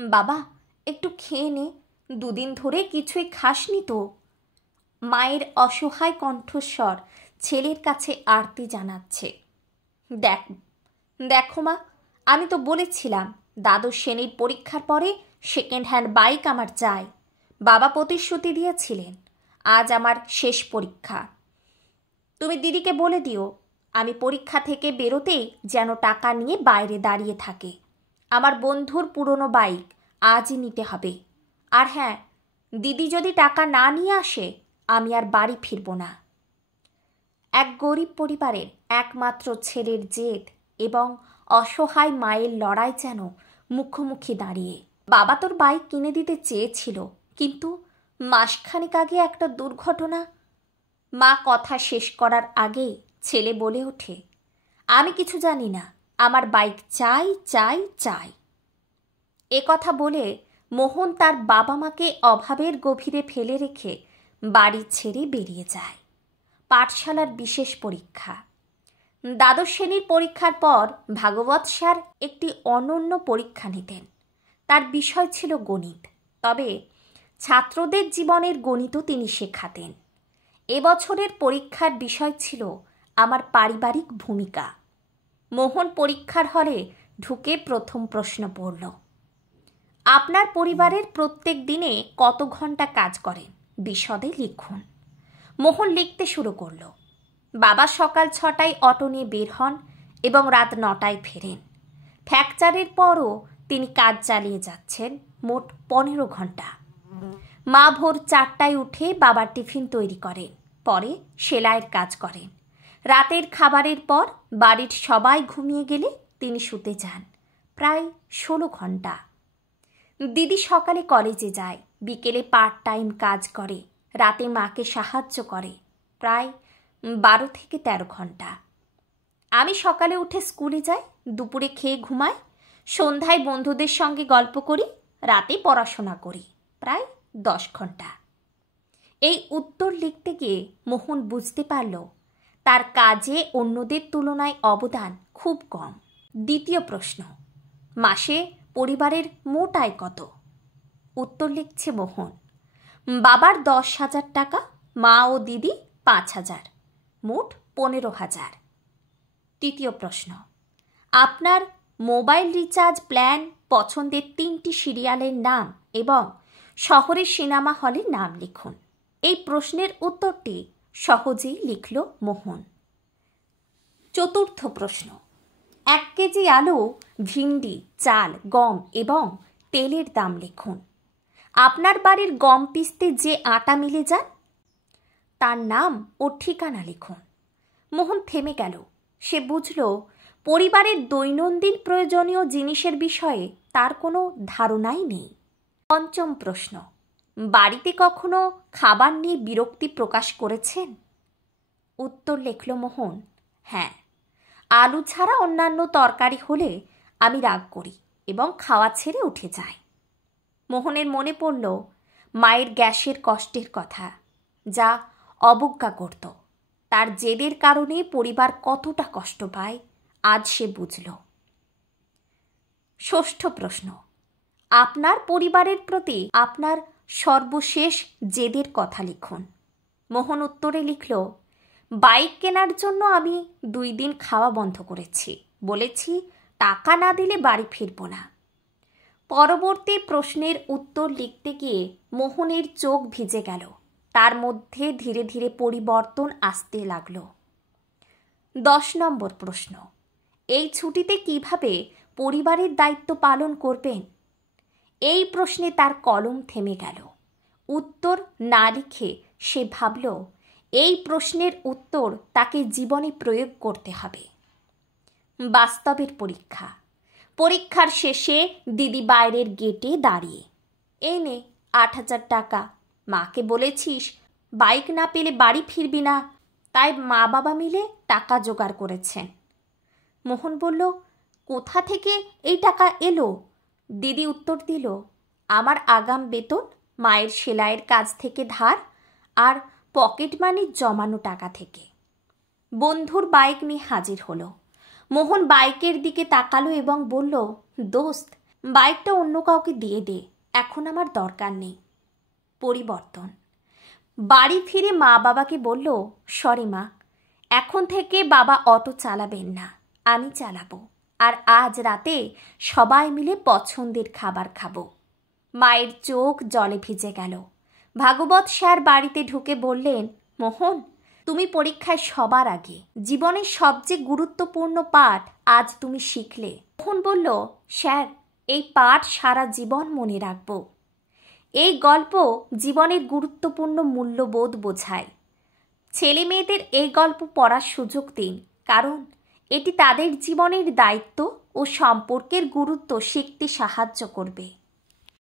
বাবা, একটু খেয়ে নে, দুদিন ধরে কিছুই খাসনি তো। মায়ের অসহায় কণ্ঠস্বর ছেলের কাছে আরতি জানাচ্ছে। দেখো মা, আমি তো বলেছিলাম দ্বাদশ শ্রেণীর পরীক্ষার পরে সেকেন্ড হ্যান্ড বাইক আমার চাই। বাবা প্রতিশ্রুতি দিয়েছিলেন আজ আমার শেষ পরীক্ষা। তুমি দিদিকে বলে দিও আমি পরীক্ষা থেকে বেরোতেই যেন টাকা নিয়ে বাইরে দাঁড়িয়ে থাকে। আমার বন্ধুর পুরনো বাইক আজই নিতে হবে। আর হ্যাঁ, দিদি যদি টাকা না নিয়ে আসে আমি আর বাড়ি ফিরব না। এক গরিব পরিবারের একমাত্র ছেলের জেদ এবং অসহায় মায়ের লড়াই যেন মুখোমুখি দাঁড়িয়ে। বাবা তোর বাইক কিনে দিতে চেয়েছিল, কিন্তু মাসখানেক আগে একটা দুর্ঘটনা। মা কথা শেষ করার আগে ছেলে বলে ওঠে, আমি কিছু জানি না, আমার বাইক চাই চাই চাই। এ কথা বলে মোহন তার বাবা মাকে অভাবের গভীরে ফেলে রেখে বাড়ি ছেড়ে বেরিয়ে যায়। পাঠশালার বিশেষ পরীক্ষা। দ্বাদশ শ্রেণীর পরীক্ষার পর ভাগবত স্যার একটি অনন্য পরীক্ষা নিতেন। তার বিষয় ছিল গণিত, তবে ছাত্রদের জীবনের গণিতও তিনি শেখাতেন। এবছরের পরীক্ষার বিষয় ছিল আমার পারিবারিক ভূমিকা। মোহন পরীক্ষার হলে ঢুকে প্রথম প্রশ্ন পড়ল, আপনার পরিবারের প্রত্যেক দিনে কত ঘন্টা কাজ করেন বিশদে লিখুন। মোহন লিখতে শুরু করল। বাবা সকাল 6টায় অটো নিয়ে বের হন এবং রাত 9টায় ফেরেন। ফ্র্যাকচারের পরও তিনি কাজ চালিয়ে যাচ্ছেন মোট 15 ঘন্টা। মা ভোর 4টায় উঠে বাবার টিফিন তৈরি করেন, পরে সেলাইয়ের কাজ করেন। রাতের খাবারের পর বাড়ির সবাই ঘুমিয়ে গেলে তিনি শুতে যান, প্রায় 16 ঘন্টা। দিদি সকালে কলেজে যায়, বিকেলে পার্ট টাইম কাজ করে, রাতে মাকে সাহায্য করে, প্রায় 12 থেকে 13 ঘন্টা। আমি সকালে উঠে স্কুলে যাই, দুপুরে খেয়ে ঘুমাই, সন্ধ্যায় বন্ধুদের সঙ্গে গল্প করি, রাতে পড়াশোনা করি, প্রায় 10 ঘন্টা। এই উত্তর লিখতে গিয়ে মোহন বুঝতে পারল তার কাজে অন্যদের তুলনায় অবদান খুব কম। দ্বিতীয় প্রশ্ন, মাসে পরিবারের মোট আয় কত? উত্তর লিখছে মোহন, বাবার 10,000 টাকা, মা ও দিদি 5,000, মোট 15,000। তৃতীয় প্রশ্ন, আপনার মোবাইল রিচার্জ প্ল্যান, পছন্দের 3টি সিরিয়ালের নাম এবং শহরের সিনেমা হলের নাম লিখুন। এই প্রশ্নের উত্তরটি সহজেই লিখল মোহন। চতুর্থ প্রশ্ন, 1 কেজি আলু, ভিন্ডি, চাল, গম এবং তেলের দাম লিখুন। আপনার বাড়ির গম পিষতে যে আটা মিলে যান তার নাম ও ঠিকানা লিখুন। মোহন থেমে গেল। সে বুঝল পরিবারের দৈনন্দিন প্রয়োজনীয় জিনিসের বিষয়ে তার কোনো ধারণাই নেই। পঞ্চম প্রশ্ন, বাড়িতে কখনো খাবার নিয়ে বিরক্তি প্রকাশ করেছেন? উত্তর লিখল মোহন, হ্যাঁ, আলু ছাড়া অন্যান্য তরকারি হলে আমি রাগ করি এবং খাওয়া ছেড়ে উঠে যাই। মোহনের মনে পড়ল মায়ের গ্যাসের কষ্টের কথা, যা অবজ্ঞা করত। তার জেদের কারণে পরিবার কতটা কষ্ট পায় আজ সে বুঝল। ষষ্ঠ প্রশ্ন, আপনার পরিবারের প্রতি আপনার সর্বশেষ জেদের কথা লিখুন। মোহন উত্তরে লিখল, বাইক কেনার জন্য আমি 2 দিন খাওয়া বন্ধ করেছি, বলেছি টাকা না দিলে বাড়ি ফিরব না। পরবর্তী প্রশ্নের উত্তর লিখতে গিয়ে মোহনের চোখ ভিজে গেল। তার মধ্যে ধীরে ধীরে পরিবর্তন আসতে লাগল। 10 নম্বর প্রশ্ন, এই ছুটিতে কিভাবে পরিবারের দায়িত্ব পালন করবেন? এই প্রশ্নে তার কলম থেমে গেল। উত্তর না লিখে সে ভাবল এই প্রশ্নের উত্তর তাকে জীবনে প্রয়োগ করতে হবে। বাস্তবের পরীক্ষা। পরীক্ষার শেষে দিদি বাইরের গেটে দাঁড়িয়ে, এই নে 8,000 টাকা, মাকে বলেছিস বাইক না পেলে বাড়ি ফিরবি না, তাই মা বাবা মিলে টাকা জোগাড় করেছেন। মোহন বলল, কোথা থেকে এই টাকা এলো? দিদি উত্তর দিল, আমার আগাম বেতন, মায়ের সেলাইয়ের কাজ থেকে ধার আর পকেট মানির জমানো টাকা থেকে। বন্ধুর বাইক নিয়ে হাজির হলো। মোহন বাইকের দিকে তাকালো এবং বলল, দোস্ত, বাইকটা অন্য কাউকে দিয়ে দে, এখন আমার দরকার নেই। পরিবর্তন। বাড়ি ফিরে মা বাবাকে বলল, সরি মা, এখন থেকে বাবা অটো চালাবেন না, আমি চালাবো, আর আজ রাতে সবাই মিলে পছন্দের খাবার খাবো। মায়ের চোখ জলে ভিজে গেল। ভাগবত স্যার বাড়িতে ঢুকে বললেন, মোহন, তুমি পরীক্ষায় সবার আগে, জীবনের সবচেয়ে গুরুত্বপূর্ণ পাঠ আজ তুমি শিখলে। মোহন বলল, স্যার, এই পাঠ সারা জীবন মনে রাখব। এই গল্প জীবনের গুরুত্বপূর্ণ মূল্যবোধ বোঝায়। ছেলে মেয়েদের এই গল্প পড়ার সুযোগ দিন, কারণ এটি তাদের জীবনের দায়িত্ব ও সম্পর্কের গুরুত্ব শিখতে সাহায্য করবে।